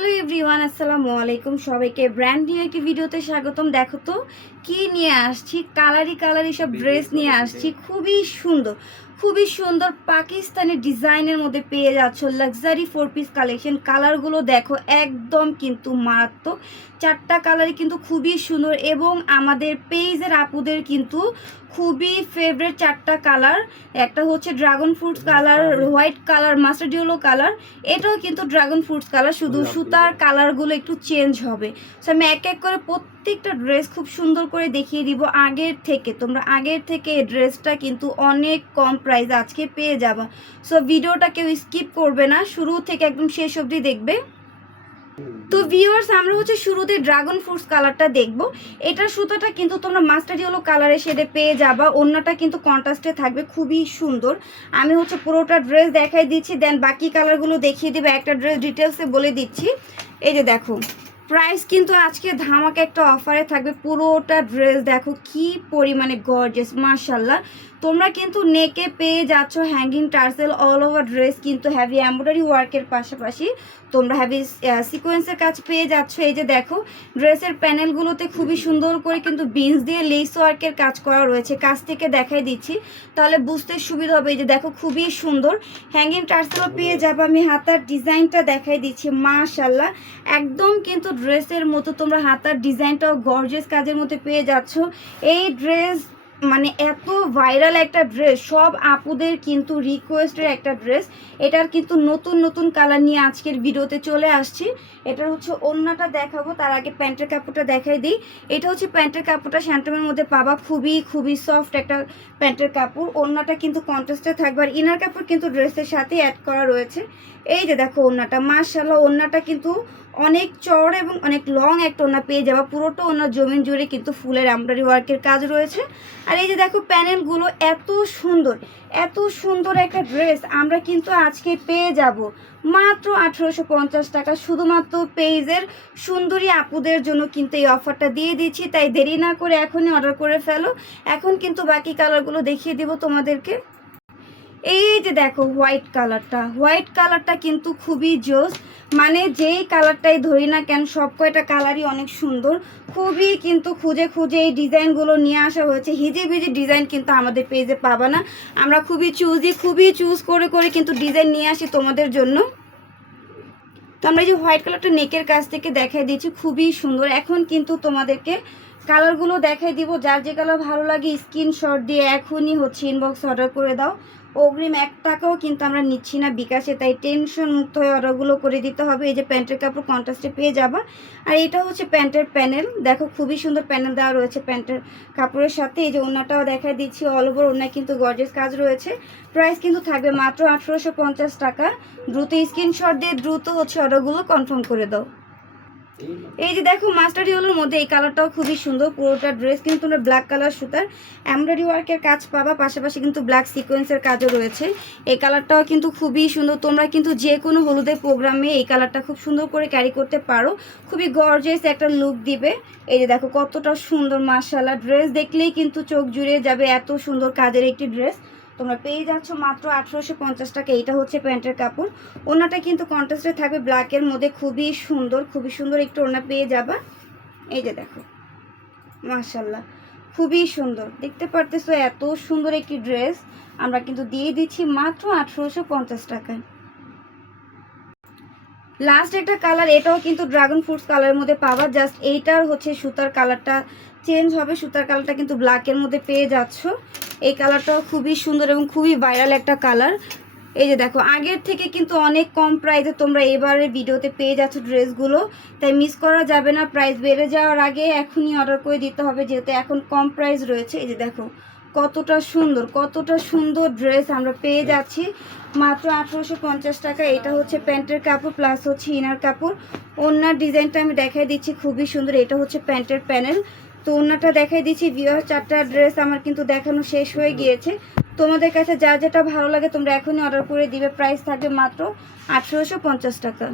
Hello everyone আসসালামু আলাইকুম। সবাইকে ব্র্যান্ড নিউ একটি ভিডিওতে স্বাগতম। দেখো তো, কি নিয়ে আসছি? কালারি কালারি সব ড্রেস নিয়ে আসছি। খুবই সুন্দর খুবই সুন্দর পাকিস্তানি ডিজাইনের মধ্যে পেয়ে যাচ্ছ লাক্সারি ফোর পিস কালেকশন কালারগুলো দেখো, একদম কিন্তু মারাত্মক। চারটা কালারই কিন্তু খুবই সুন্দর এবং আমাদের পেজের আপুদের কিন্তু খুবই ফেভারিট চারটা কালার একটা হচ্ছে dragon fruits colour white colour mustard yellow colour এটাও কিন্তু ড্রাগন ফ্রুটস কালার শুধু সুতার কালারগুলো একটু চেঞ্জ হবে। সো আমি এক এক করে প্রত্যেকটা ড্রেস খুব সুন্দর করে দেখিয়ে দিব আগের থেকে। তোমরা আগের থেকে এই ড্রেসটা কিন্তু অনেক কম প্রাইস আজকে পেয়ে যাবা। সো ভিডিওটা কেউ স্কিপ করবে না। শুরু থেকে একদম শেষ অবধি দেখবে। তো ভিউয়ার্স আমরা হচ্ছে শুরুতে ড্রাগন ফ্রুটস কালারটা দেখব। এটার সুতাটা কিন্তু তোমরা মাস্টার ইয়েলো কালারের শেডে পেয়ে যাবা। অন্যটা কিন্তু কন্ট্রাস্টে থাকবে, খুবই সুন্দর। আমি হচ্ছে পুরোটা ড্রেস দেখাই দিচ্ছি দেন বাকি কালারগুলো দেখিয়ে দেবে। একটা ড্রেস ডিটেলসে বলে দিচ্ছি। এই যে দেখো প্রাইস কিন্তু আজকে ধামাকা একটা অফারে থাকবে। পুরোটা ড্রেস দেখো, কি পরিমাণে গর্জেস মাশাল্লাহ তোমরা কিন্তু নেকে পেয়ে যাচ্ছ hanging tassel all over dress কিন্তু হ্যাভি এমব্রয়ডারি ওয়ার্কের পাশাপাশি তোমরা হ্যাভি সিকোয়েন্সের কাজ পেয়ে যাচ্ছ। এই যে দেখো ড্রেসের প্যানেলগুলোতে খুবই সুন্দর করে কিন্তু বিনস দিয়ে লেস ওয়ার্কের কাজ করা রয়েছে। কাজ থেকে দেখাই দিচ্ছি, তাহলে বুঝতে সুবিধা হবে। এই যে দেখো, খুবই সুন্দর। হ্যাঙ্গিং টার্সেলও পেয়ে যাব। আমি হাতার ডিজাইনটা দেখাই দিচ্ছি মাশাল্লাহ একদম কিন্তু ড্রেসের মতো তোমরা হাতার ডিজাইনটাও গর্জেস কাজের মধ্যে পেয়ে যাচ্ছ। এই ড্রেস মানে এত ভাইরাল একটা ড্রেস সব আপুদের কিন্তু রিকোয়েস্টের একটা ড্রেস এটার কিন্তু নতুন নতুন কালার নিয়ে আজকের ভিডিওতে চলে আসছি। এটার হচ্ছে ওড়নাটা দেখাবো, তার আগে প্যান্টের কাপড়টা দেখাই দিই। এটা হচ্ছে প্যান্টের কাপড়টা স্যান্টমের মধ্যে পাবা খুবই খুবই সফট একটা প্যান্টের কাপড়। ওড়নাটা কিন্তু কন্ট্রাস্টে থাকবে, আর ইনার কাপড় কিন্তু ড্রেসের সাথে অ্যাড করা রয়েছে। এই যে দেখো ওড়নাটা মার্শাল্লাহ ওড়নাটা কিন্তু অনেক চড় এবং অনেক লং একটা ওনা পেয়ে যাবা। পুরোটা ওনার জমিন জুড়ে কিন্তু ফুলের এমব্রয়ডারি ওয়ার্কের কাজ রয়েছে। আর এই যে দেখো প্যানেলগুলো এত সুন্দর এত সুন্দর একটা ড্রেস আমরা কিন্তু আজকে পেয়ে যাব। মাত্র আঠেরোশো পঞ্চাশ টাকা শুধুমাত্র পেজের সুন্দরী আপুদের জন্য কিন্তু এই অফারটা দিয়ে দিচ্ছি। তাই দেরি না করে এখনই অর্ডার করে ফেলো। এখন কিন্তু বাকি কালারগুলো দেখিয়ে দিব তোমাদেরকে। এই যে দেখো হোয়াইট কালারটা হোয়াইট কালারটা কিন্তু খুবই জোস। মানে যেই কালারটাই ধরি না কেন, সব কয়টা কালারই অনেক সুন্দর। খুবই কিন্তু খুঁজে খুঁজে এই ডিজাইনগুলো নিয়ে আসা হয়েছে। হিজি বিজি ডিজাইন কিন্তু আমাদের পেজে পাবা না। আমরা খুবই চুজি খুবই চুজ করে করে কিন্তু ডিজাইন নিয়ে আসি তোমাদের জন্য। তো আমরা এই যে হোয়াইট কালারটা নেকের কাছ থেকে দেখাই দিয়েছি খুবই সুন্দর। এখন কিন্তু তোমাদেরকে কালারগুলো দেখাই দিব। যার যে কালার ভালো লাগে স্ক্রিনশট দিয়ে এখনই হচ্ছে ইনবক্স অর্ডার করে দাও। অগ্রিম এক টাকাও কিন্তু আমরা নিচ্ছি না বিকাশে, তাই টেনশন মুক্ত হয়ে অর্ডারগুলো করে দিতে হবে। এই যে প্যান্টের কাপড় কন্ট্রাস্টে পেয়ে যাবা। আর এটা হচ্ছে প্যান্টের প্যানেল দেখো খুবই সুন্দর প্যানেল দেওয়া রয়েছে প্যান্টের কাপড়ের সাথে। এই যে ওনাটাও দেখা দিচ্ছি অল ওভার ওনায় কিন্তু গর্জেস কাজ রয়েছে। প্রাইস কিন্তু থাকবে মাত্র আঠেরোশো পঞ্চাশ টাকা। দ্রুত স্ক্রিনশট দিয়ে দ্রুত হচ্ছে অর্ডারগুলো কনফার্ম করে দাও। এই যে দেখো মাস্টার ইয়েলোর মধ্যে এই কালারটাও খুবই সুন্দর, পুরোটা ড্রেস কিন্তু তোমরা ব্ল্যাক কালার সুতার। এমব্রয়ডারি ওয়ার্কের কাজ পাবা, পাশাপাশি কিন্তু ব্ল্যাক সিকোয়েন্সের কাজও রয়েছে। এই কালারটাও কিন্তু খুবই সুন্দর, তোমরা কিন্তু যে কোনো হলুদের প্রোগ্রামে এই কালারটা খুব সুন্দর করে ক্যারি করতে পারো। খুবই গর্জেস একটা লুক দিবে। এই যে দেখো, কতটা সুন্দর মার্শাল্লাহ ড্রেস দেখলেই কিন্তু চোখ জুড়ে যাবে এত সুন্দর কাজের একটি ড্রেস তোমরা পেয়ে যাচ্ছ মাত্র আঠেরোশো পঞ্চাশ টাকা। এইটা হচ্ছে প্যান্টের কাপড়। ওনাটা কিন্তু কন্ট্রাস্টে থাকবে। ব্ল্যাকের মধ্যে খুবই সুন্দর খুবই সুন্দর একটু ওনা পেয়ে যাবা। এই যে দেখো মাশাল্লাহ খুবই সুন্দর। দেখতে পারতেছো এত সুন্দর একটি ড্রেস। আমরা কিন্তু দিয়ে দিচ্ছি মাত্র আঠেরোশো পঞ্চাশ টাকায়। লাস্ট একটা কালার, এটাও কিন্তু ড্রাগন ফ্রুটস কালারের মধ্যে পাওয়া জাস্ট এইটার হচ্ছে সুতার কালারটা চেঞ্জ হবে। সুতার কালারটা কিন্তু ব্ল্যাকের মধ্যে পেয়ে যাচ্ছ। এই কালারটাও খুবই সুন্দর এবং খুবই ভাইরাল একটা কালার। এই যে দেখো, আগের থেকে কিন্তু অনেক কম প্রাইসে তোমরা এবারের ভিডিওতে পেয়ে যাচ্ছ ড্রেসগুলো। তাই মিস করা যাবে না, প্রাইস বেড়ে যাওয়ার আগে এখনই অর্ডার করে দিতে হবে, যেহেতু এখন কম প্রাইস রয়েছে। এই যে দেখো, কতটা সুন্দর কতটা সুন্দর ড্রেস আমরা পেয়ে যাচ্ছি। মাত্র আঠেরোশো পঞ্চাশ টাকা, এটা হচ্ছে প্যান্টের কাপড়, প্লাস হচ্ছে ইনার কাপড়। ওনার ডিজাইনটা আমি দেখাই দিচ্ছি, খুবই সুন্দর, এটা হচ্ছে প্যান্টের প্যানেল। তো ওনাটা দেখাই দিচ্ছি ভিওর চারটা ড্রেস আমার কিন্তু দেখানো শেষ হয়ে গিয়েছে। তোমাদের কাছে যা যেটা ভালো লাগে তোমরা এখনই অর্ডার করে দিবে প্রাইস থাকবে মাত্র আঠেরোশো পঞ্চাশ টাকা।